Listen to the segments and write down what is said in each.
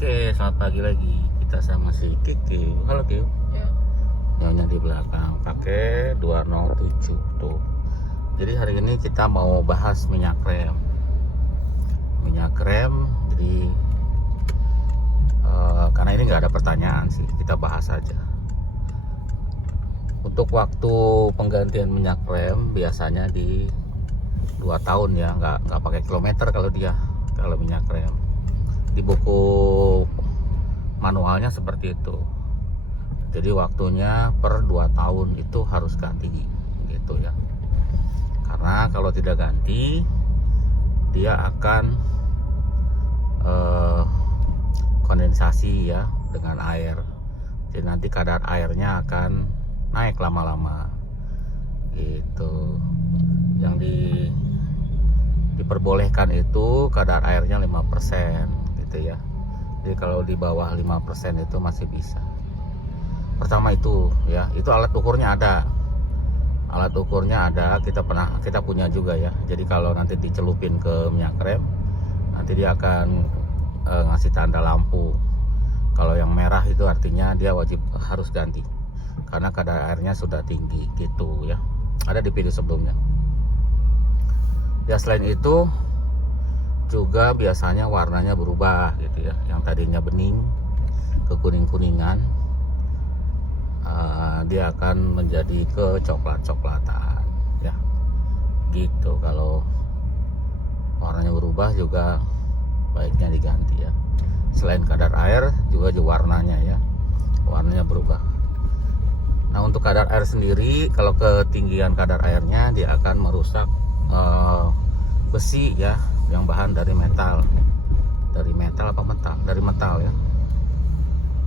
Oke, selamat pagi lagi. Kita sama si Kiki. Halo Kiki. Ya. Nyonya di belakang pakai 207 tuh. Jadi hari ini kita mau bahas minyak rem. Minyak rem. Jadi karena ini nggak ada pertanyaan sih, kita bahas aja. Untuk waktu penggantian minyak rem biasanya di 2 tahun ya, nggak pakai kilometer kalau minyak rem. Di buku manualnya seperti itu. Jadi waktunya per 2 tahun itu harus ganti gitu ya. Karena kalau tidak ganti dia akan kondensasi ya dengan air. Jadi nanti kadar airnya akan naik lama-lama gitu. Yang diperbolehkan itu kadar airnya 5% gitu ya. Jadi kalau di bawah 5% itu masih bisa. Pertama itu ya, itu alat ukurnya ada. Alat ukurnya ada, kita punya juga ya. Jadi kalau nanti dicelupin ke minyak rem, nanti dia akan ngasih tanda lampu. Kalau yang merah itu artinya dia wajib harus ganti. Karena kadar airnya sudah tinggi gitu ya. Ada di video sebelumnya. Ya selain itu juga biasanya warnanya berubah gitu ya. Yang tadinya bening ke kuning-kuningan, dia akan menjadi ke coklat-coklatan ya gitu. Kalau warnanya berubah juga baiknya diganti ya. Selain kadar air juga warnanya ya, warnanya berubah. Nah untuk kadar air sendiri, kalau ketinggian kadar airnya dia akan merusak besi ya, yang bahan dari metal. Dari metal apa metal? Dari metal ya,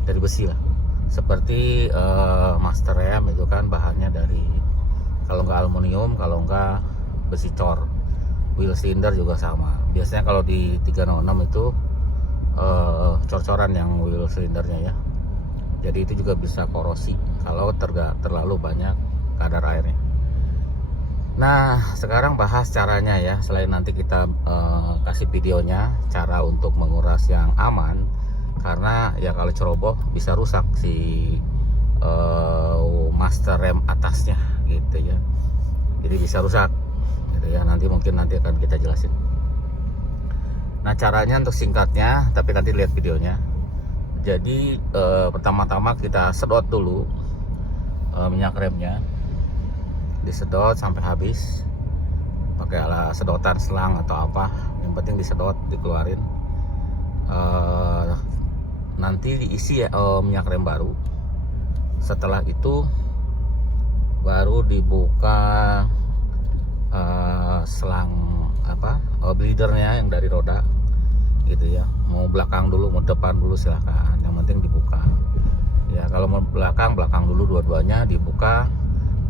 dari besi lah. Seperti master rem itu kan bahannya dari, kalau nggak aluminium, kalau nggak besi cor. Wheel cylinder juga sama. Biasanya kalau di 306 itu cor-coran yang wheel cylindernya ya. Jadi itu juga bisa korosi kalau terlalu banyak kadar airnya. Nah sekarang bahas caranya ya. Selain nanti kita kasih videonya cara untuk menguras yang aman, karena ya kalau ceroboh bisa rusak si master rem atasnya gitu ya. Jadi bisa rusak gitu ya. Nanti akan kita jelasin. Nah caranya untuk singkatnya, tapi nanti lihat videonya. Jadi pertama-tama kita sedot dulu minyak remnya. Disedot sampai habis pakai alat sedotan selang atau apa, yang penting disedot, dikeluarin. Nanti diisi ya minyak rem baru. Setelah itu baru dibuka selang bleedernya yang dari roda gitu ya. Mau belakang dulu mau depan dulu silahkan, yang penting dibuka ya. Kalau mau belakang dulu, dua-duanya dibuka,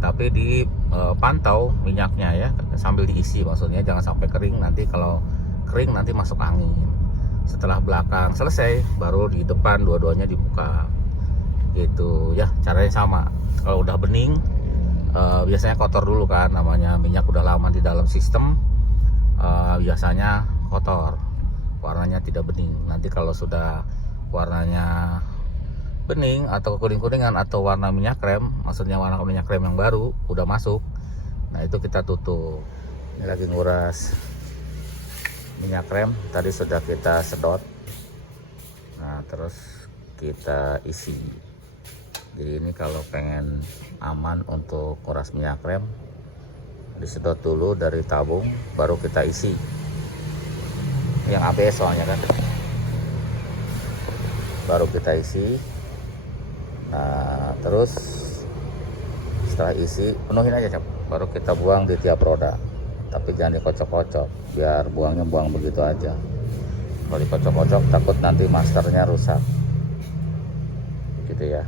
tapi dipantau minyaknya ya, sambil diisi, maksudnya jangan sampai kering. Nanti kalau kering nanti masuk angin. Setelah belakang selesai baru di depan dua-duanya dibuka gitu ya. Caranya sama. Kalau udah bening biasanya kotor dulu kan, namanya minyak udah lama di dalam sistem, biasanya kotor, warnanya tidak bening. Nanti kalau sudah warnanya bening atau kuning-kuningan atau warna minyak rem, maksudnya warna minyak rem yang baru udah masuk, nah itu kita tutup. Ini lagi nguras minyak rem, tadi sudah kita sedot. Nah terus kita isi. Jadi ini kalau pengen aman untuk nguras minyak rem, disedot dulu dari tabung baru kita isi. Yang ABS soalnya kan, baru kita isi. Nah terus setelah isi penuhin aja baru kita buang di tiap roda, tapi jangan dikocok-kocok, biar buangnya buang begitu aja. Kalau dikocok-kocok takut nanti masternya rusak gitu ya.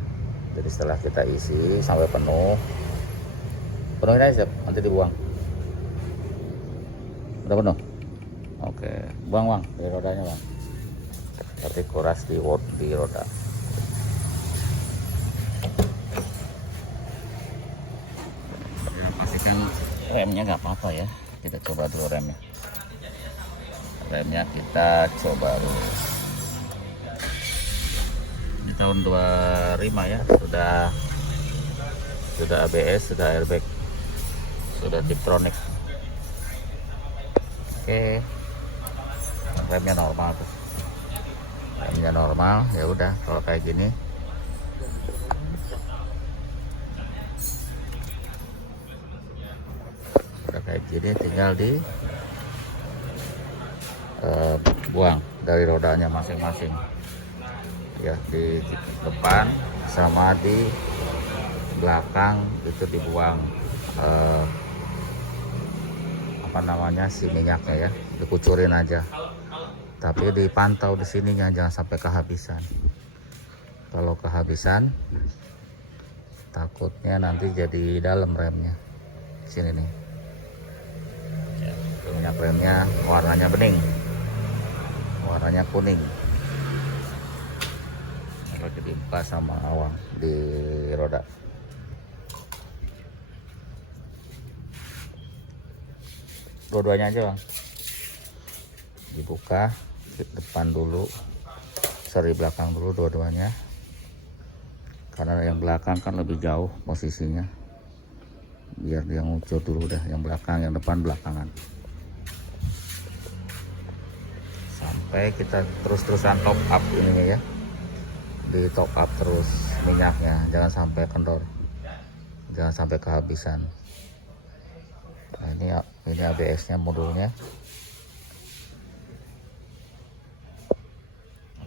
Jadi setelah kita isi sampai penuhin aja, nanti dibuang. Udah penuh? Oke, buang di rodanya bang, tapi kuras di roda. Remnya nggak apa-apa ya, kita coba dulu remnya kita coba dulu. tahun 25 ya, sudah ABS, sudah airbag, sudah Tiptronic. Oke, remnya normal tuh, remnya normal. Ya udah, kalau kayak gini udah kayak gini, tinggal di buang dari rodanya masing-masing ya, di depan sama di belakang itu dibuang apa namanya, si minyaknya ya, dikucurin aja, tapi dipantau di sininya jangan sampai kehabisan. Kalau kehabisan takutnya nanti jadi dalam remnya. Sini nih ya, minyak remnya warnanya bening, warnanya kuning. Kalau dibuka sama awang di roda. Dua-duanya aja bang, dibuka depan dulu, sorry belakang dulu dua-duanya, karena yang belakang kan lebih jauh posisinya, biar dia ngucur dulu dah. Yang belakang, yang depan belakangan, sampai kita terus-terusan top up ininya ya, di top up terus minyaknya, jangan sampai kendor, jangan sampai kehabisan. Nah, ini ABS nya, modulnya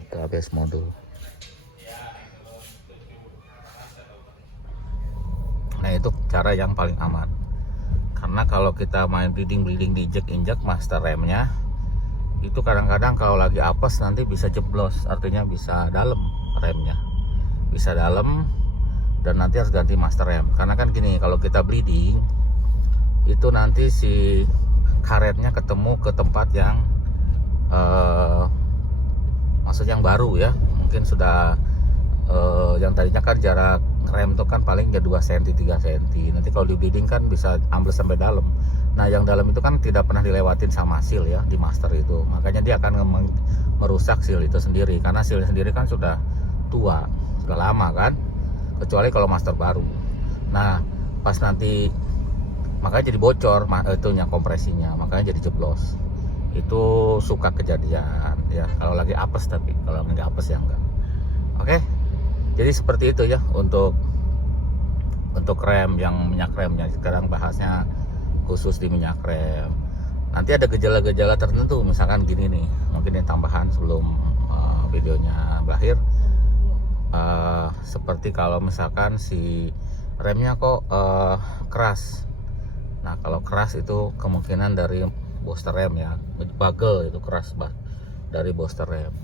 itu ABS modul. Nah itu cara yang paling aman, karena kalau kita main bleeding diinjek master remnya itu kadang-kadang kalau lagi apes nanti bisa jeblos, artinya bisa dalam remnya, bisa dalam, dan nanti harus ganti master rem. Karena kan gini, kalau kita bleeding itu nanti si karetnya ketemu ke tempat yang maksudnya yang baru ya, mungkin sudah yang tadinya kan jarak rem itu kan paling ya 2 cm 3 cm, nanti kalau di bleeding kan bisa ambles sampai dalam. Nah yang dalam itu kan tidak pernah dilewatin sama seal ya di master itu, makanya dia akan merusak seal itu sendiri, karena seal sendiri kan sudah tua, sudah lama kan, kecuali kalau master baru. Nah pas nanti makanya jadi bocor itunya, kompresinya, makanya jadi jeblos. Itu suka kejadian ya kalau lagi apes, tapi kalau nggak apes ya enggak. Oke, jadi seperti itu ya untuk rem yang minyak remnya. Sekarang bahasnya khusus di minyak rem. Nanti ada gejala-gejala tertentu, misalkan gini nih, mungkin ini tambahan sebelum videonya berakhir. Seperti kalau misalkan si remnya kok keras. Nah kalau keras itu kemungkinan dari booster rem ya, bagel itu keras dari booster rem,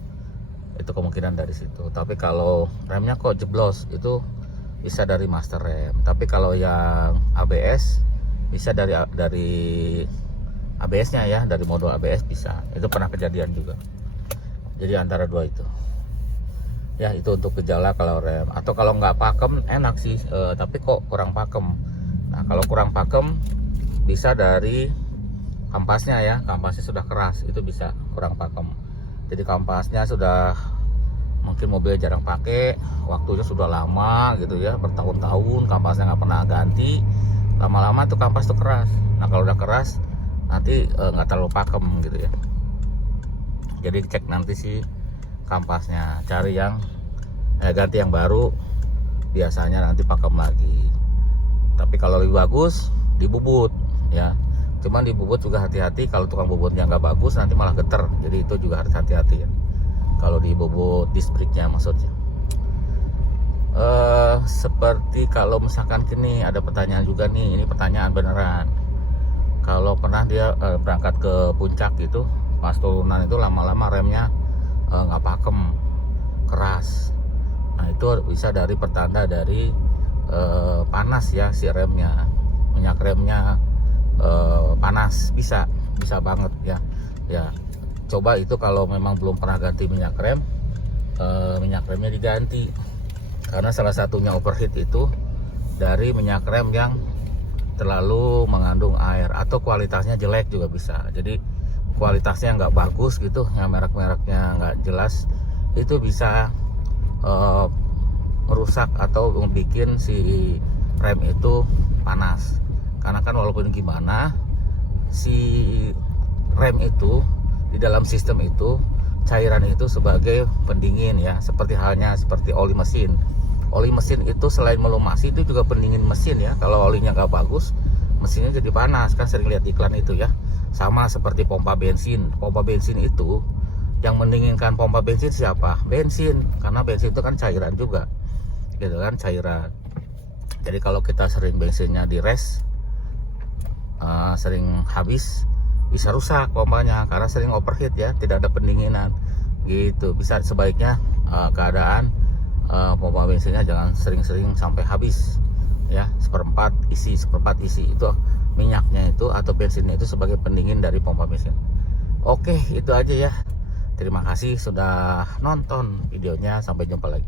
itu kemungkinan dari situ. Tapi kalau remnya kok jeblos itu bisa dari master rem. Tapi kalau yang ABS bisa dari ABS nya ya, dari modul ABS bisa. Itu pernah kejadian juga. Jadi antara dua itu ya, itu untuk gejala kalau rem. Atau kalau nggak pakem enak sih, tapi kok kurang pakem. Nah kalau kurang pakem bisa dari kampasnya ya, kampasnya sudah keras, itu bisa kurang pakem. Jadi kampasnya sudah mungkin mobilnya jarang pakai, waktunya sudah lama gitu ya, bertahun-tahun kampasnya nggak pernah ganti, lama-lama tuh kampas tuh keras. Nah kalau udah keras nanti nggak terlalu pakem gitu ya. Jadi cek nanti sih kampasnya, cari yang ganti yang baru, biasanya nanti pakem lagi. Tapi kalau lebih bagus dibubut ya, cuman dibubut juga hati-hati, kalau tukang bubutnya nggak bagus nanti malah geter, jadi itu juga harus hati-hati ya kalau dibubut disc brake-nya maksudnya. Seperti kalau misalkan gini, ada pertanyaan juga nih, ini pertanyaan beneran. Kalau pernah dia berangkat ke puncak gitu, pas turunan itu lama-lama remnya nggak pakem, keras. Nah itu bisa dari pertanda dari panas ya si remnya, minyak remnya panas, bisa banget ya. Coba itu kalau memang belum pernah ganti minyak rem, minyak remnya diganti, karena salah satunya overheat itu dari minyak rem yang terlalu mengandung air atau kualitasnya jelek juga bisa. Jadi kualitasnya nggak bagus gitu, yang merek-mereknya nggak jelas, itu bisa eh, merusak atau membuat si rem itu panas. Karena kan walaupun gimana, si rem itu di dalam sistem itu, cairan itu sebagai pendingin ya, seperti oli mesin. Oli mesin itu selain melumasi itu juga pendingin mesin ya. Kalau olinya nggak bagus, mesinnya jadi panas, kan sering lihat iklan itu ya. Sama seperti pompa bensin. Pompa bensin itu yang mendinginkan pompa bensin siapa? Bensin, karena bensin itu kan cairan juga, gitu kan, cairan. Jadi kalau kita sering bensinnya di res, sering habis, bisa rusak pompanya karena sering overheat ya, tidak ada pendinginan gitu. Bisa sebaiknya keadaan pompa bensinnya jangan sering-sering sampai habis ya, seperempat isi itu minyaknya itu atau bensinnya itu sebagai pendingin dari pompa bensin. Oke, itu aja ya. Terima kasih sudah nonton videonya, sampai jumpa lagi.